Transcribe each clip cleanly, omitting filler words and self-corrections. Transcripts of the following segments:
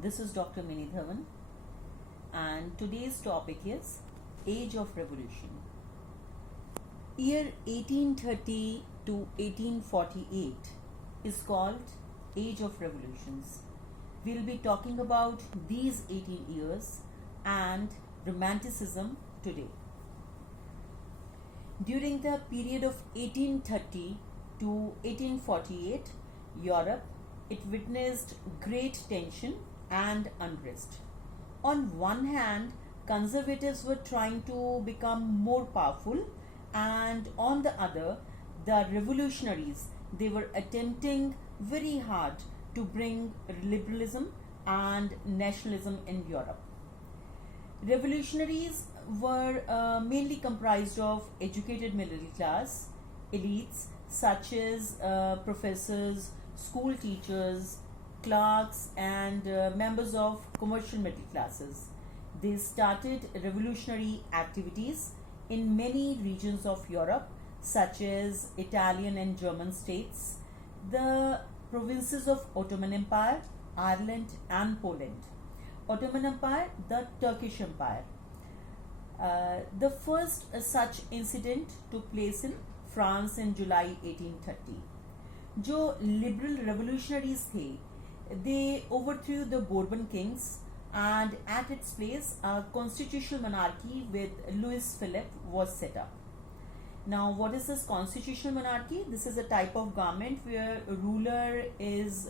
This is Dr. Mini Dhawan, and today's topic is Age of Revolution. Year 1830 to 1848 is called Age of Revolutions. We'll be talking about these 18 years and Romanticism today. During the period of 1830 to 1848, Europe, it witnessed great tension and unrest. On one hand, conservatives were trying to become more powerful, and on the other, the revolutionaries, they were attempting very hard to bring liberalism and nationalism in Europe. Revolutionaries were mainly comprised of educated middle class elites such as professors, school teachers, clerks, and members of commercial middle classes. They started revolutionary activities in many regions of Europe, such as Italian and German states, the provinces of Ottoman Empire, Ireland, and Poland. Ottoman Empire, the Turkish Empire. The first such incident took place in France in July 1830. जो liberal revolutionaries थे, they overthrew the Bourbon kings, and at its place a constitutional monarchy with Louis Philippe was set up. Now, what is this constitutional monarchy? This is a type of government where a ruler is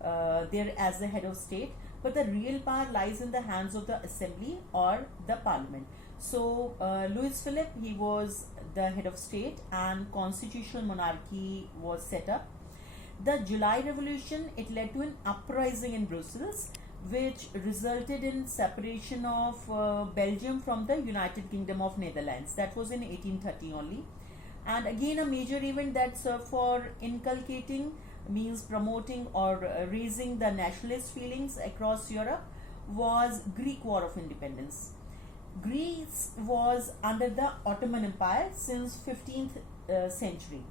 there as the head of state, but the real power lies in the hands of the assembly or the parliament. So, Louis Philippe, he was the head of state, and constitutional monarchy was set up. The July Revolution, it led to an uprising in Brussels, which resulted in separation of Belgium from the United Kingdom of Netherlands. That was in 1830 only. And again, a major event that served for inculcating, means promoting or raising the nationalist feelings across Europe, was Greek War of Independence. Greece was under the Ottoman Empire since 15th century.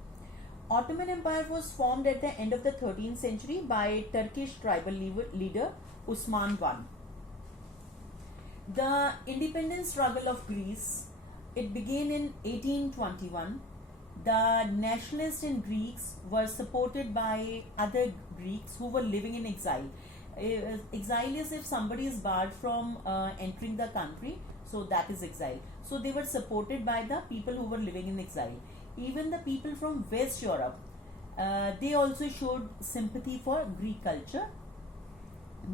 Ottoman Empire was formed at the end of the 13th century by Turkish tribal leader Osman I. The independence struggle of Greece, it began in 1821. The nationalists in Greeks were supported by other Greeks who were living in exile. Exile is if somebody is barred from entering the country, so that is exile. So they were supported by the people who were living in exile. Even the people from West Europe, they also showed sympathy for Greek culture.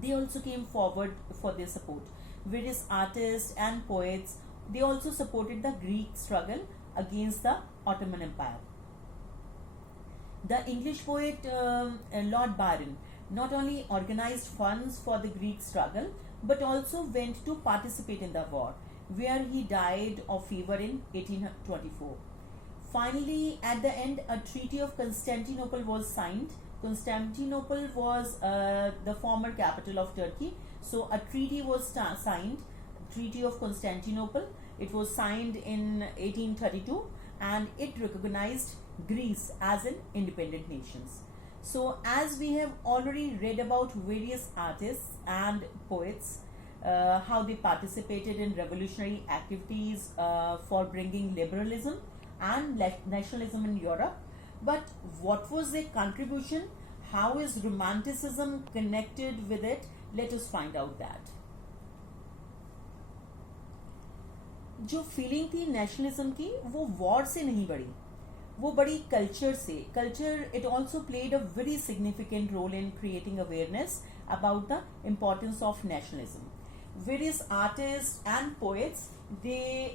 They also came forward for their support. Various artists and poets, they also supported the Greek struggle against the Ottoman Empire. The English poet Lord Byron not only organized funds for the Greek struggle, but also went to participate in the war, where he died of fever in 1824. Finally, at the end, a Treaty of Constantinople was signed. Constantinople was the former capital of Turkey. So a treaty was signed, Treaty of Constantinople. It was signed in 1832, and it recognized Greece as an independent nation. So as we have already read about various artists and poets, how they participated in revolutionary activities for bringing liberalism and nationalism in Europe, but what was their contribution? How is Romanticism connected with it? Let us find out that. जो feeling थी nationalism की, वो war से नहीं बढ़ी, वो बड़ी culture से. Culture, it also played a very significant role in creating awareness about the importance of nationalism. Various artists and poets, they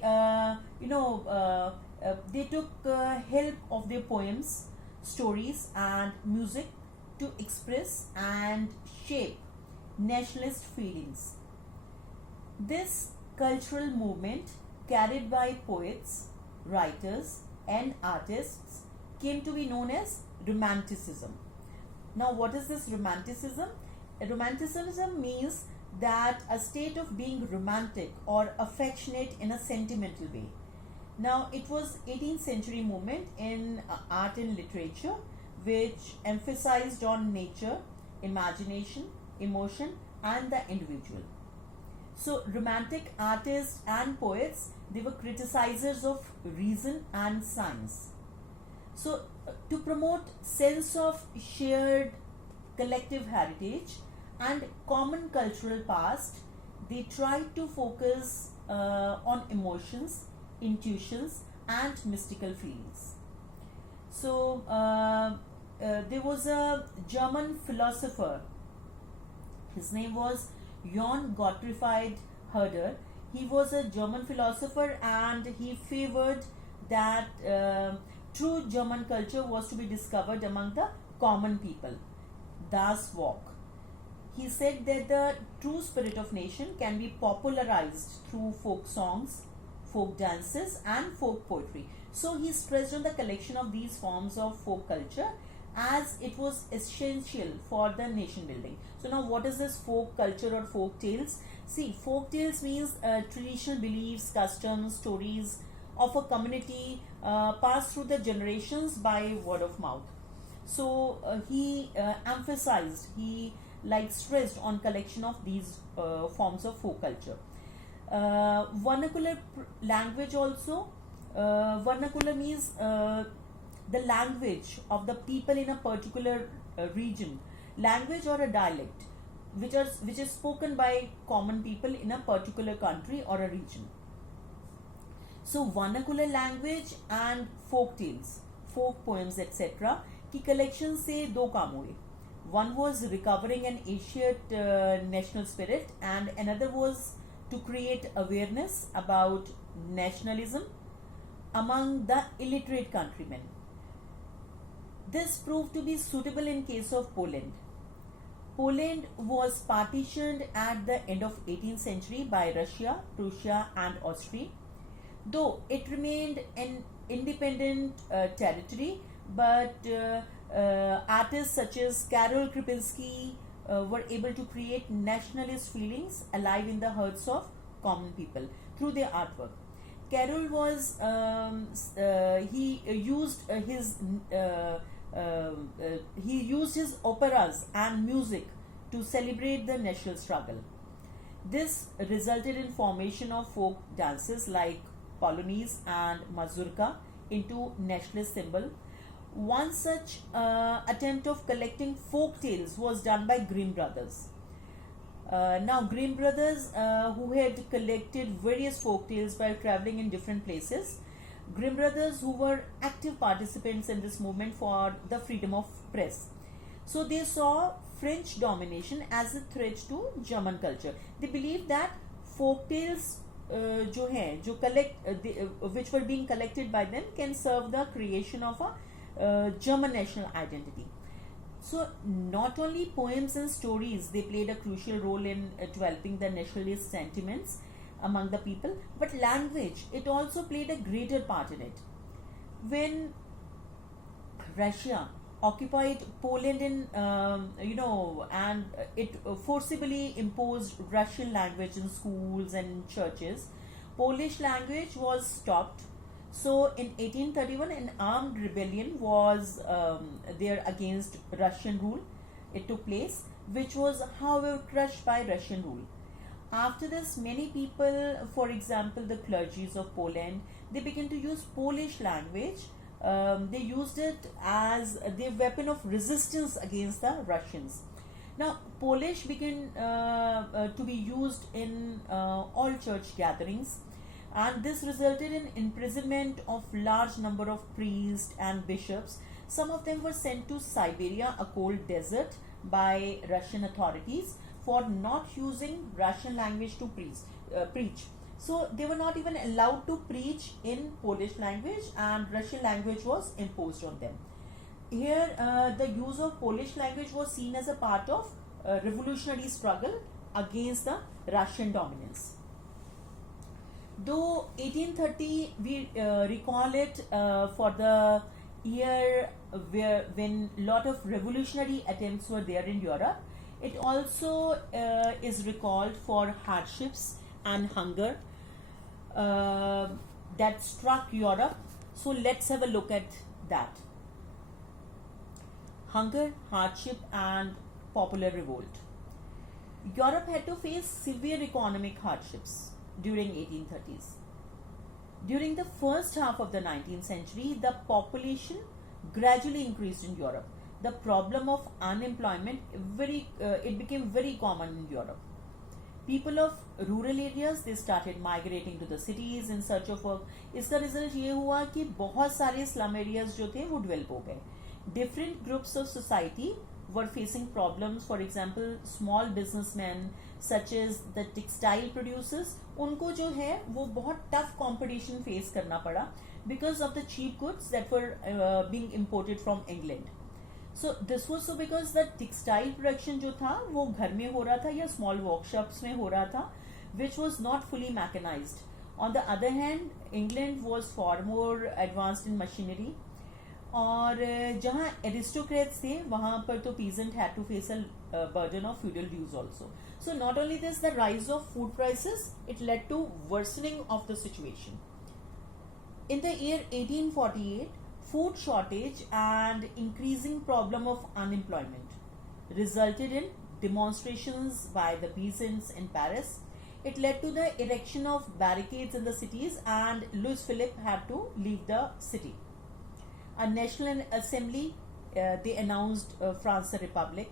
they took help of their poems, stories, and music to express and shape nationalist feelings. This cultural movement, carried by poets, writers, and artists, came to be known as Romanticism. Now, what is this Romanticism? Romanticism means that a state of being romantic or affectionate in a sentimental way. Now, it was 18th century movement in art and literature, which emphasized on nature, imagination, emotion, and the individual. So, romantic artists and poets, they were criticizers of reason and science. So, to promote sense of shared collective heritage and common cultural past, they tried to focus on emotions, intuitions, and mystical feelings. So, there was a German philosopher. His name was Johann Gottfried Herder. He was a German philosopher and he favored that true German culture was to be discovered among the common people. Das Volk. He said that the true spirit of nation can be popularized through folk songs, folk dances, and folk poetry. So he stressed on the collection of these forms of folk culture as it was essential for the nation building. So now what is this folk culture or folk tales? See, folk tales means traditional beliefs, customs, stories of a community passed through the generations by word of mouth. So he emphasized, he stressed on collection of these forms of folk culture. Vernacular language also. Vernacular means the language of the people in a particular region, language or a dialect, which is spoken by common people in a particular country or a region. So vernacular language and folk tales, folk poems, etc. की collection से दो काम हुए. One was recovering an ancient national spirit, and another was to create awareness about nationalism among the illiterate countrymen. This proved to be suitable in case of Poland. Poland was partitioned at the end of 18th century by Russia, Prussia and Austria. Though it remained an independent territory, but artists such as Karol Krupinski were able to create nationalist feelings alive in the hearts of common people through their artwork. Karol was he used his operas and music to celebrate the national struggle. This resulted in formation of folk dances like Polonaise and Mazurka into nationalist symbol. One such attempt of collecting folk tales was done by Grimm brothers. Now Grimm brothers, who had collected various folk tales by traveling in different places, Grimm brothers who were active participants in this movement for the freedom of press. So they saw French domination as a threat to German culture. They believed that folk tales which were being collected by them can serve the creation of a German national identity. So not only poems and stories, they played a crucial role in developing the nationalist sentiments among the people, but language, it also played a greater part in it. When Russia occupied Poland and it forcibly imposed Russian language in schools and churches, Polish language was stopped. So in 1831, an armed rebellion was there against Russian rule. It took place, which was however crushed by Russian rule. After this, many people, for example, the clergies of Poland, they began to use Polish language. They used it as their weapon of resistance against the Russians. Now, Polish began to be used in all church gatherings, and this resulted in imprisonment of large number of priests and bishops. Some of them were sent to Siberia, a cold desert, by Russian authorities for not using Russian language to preach. So they were not even allowed to preach in Polish language, and Russian language was imposed on them. Here the use of Polish language was seen as a part of revolutionary struggle against the Russian dominance. Though 1830 we recall it for the year when lot of revolutionary attempts were there in Europe, it also is recalled for hardships and hunger that struck Europe. So let's have a look at that. Hunger, hardship and popular revolt. Europe had to face severe economic hardships during 1830s. During the first half of the 19th century, the population gradually increased in Europe. The problem of unemployment it became very common in Europe. People of rural areas they started migrating to the cities in search of work. इसका result ये हुआ कि बहुत सारे slum areas जो थे वो develop हो गए. Different groups of society were facing problems. For example, small businessmen such as the textile producers, उनको जो है वो बहुत tough competition face करना पड़ा because of the cheap goods that were being imported from England. So this was so because the textile production जो था वो घर में हो रहा था या small workshops में हो रहा था, which was not fully mechanized. On the other hand, England was far more advanced in machinery. और जहाँ aristocrats थे वहाँ पर तो peasant had to face a burden of feudal dues also. So not only this, the rise of food prices, it led to worsening of the situation. In the year 1848, food shortage and increasing problem of unemployment resulted in demonstrations by the peasants in Paris. It led to the erection of barricades in the cities and Louis Philippe had to leave the city. A national assembly, they announced France a republic.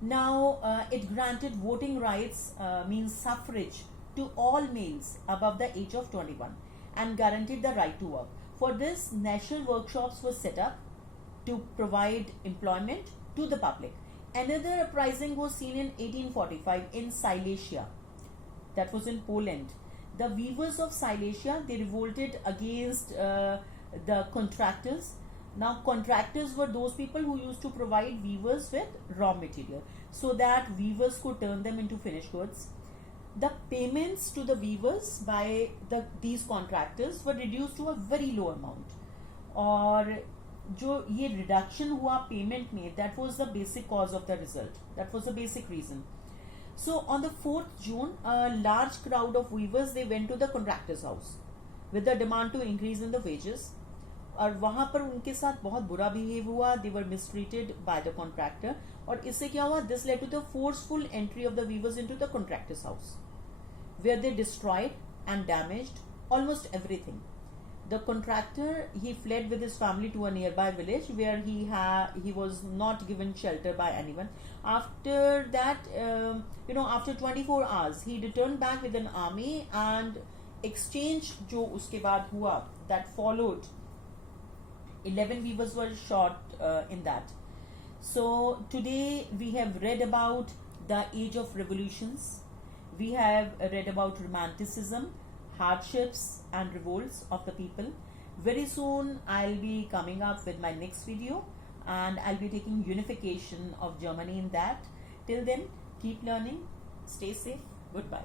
Now it granted voting rights, means suffrage, to all males above the age of 21 and guaranteed the right to work. For this, national workshops were set up to provide employment to the public. Another uprising was seen in 1845 in Silesia, that was in Poland. The weavers of Silesia, they revolted against the contractors. Now contractors were those people who used to provide weavers with raw material so that weavers could turn them into finished goods. The payments to the weavers by these contractors were reduced to a very low amount. और जो ये reduction हुआ payment में, that was the basic cause of the result. That was the basic reason. So on the 4th June, a large crowd of weavers they went to the contractor's house with the demand to increase in the wages. और वहाँ पर उनके साथ बहुत बुरा behave हुआ. They were mistreated by the contractor. और इससे क्या हुआ? This led to the forceful entry of the weavers into the contractor's house, where they destroyed and damaged almost everything. The contractor he fled with his family to a nearby village where he was not given shelter by anyone. After that, after 24 hours, he returned back with an army and exchange जो उसके बाद हुआ that followed. 11 weavers were shot in that. So today we have read about the age of revolutions. We have read about romanticism, hardships and revolts of the people. Very soon I'll be coming up with my next video and I'll be taking unification of Germany in that. Till then, keep learning, stay safe, goodbye.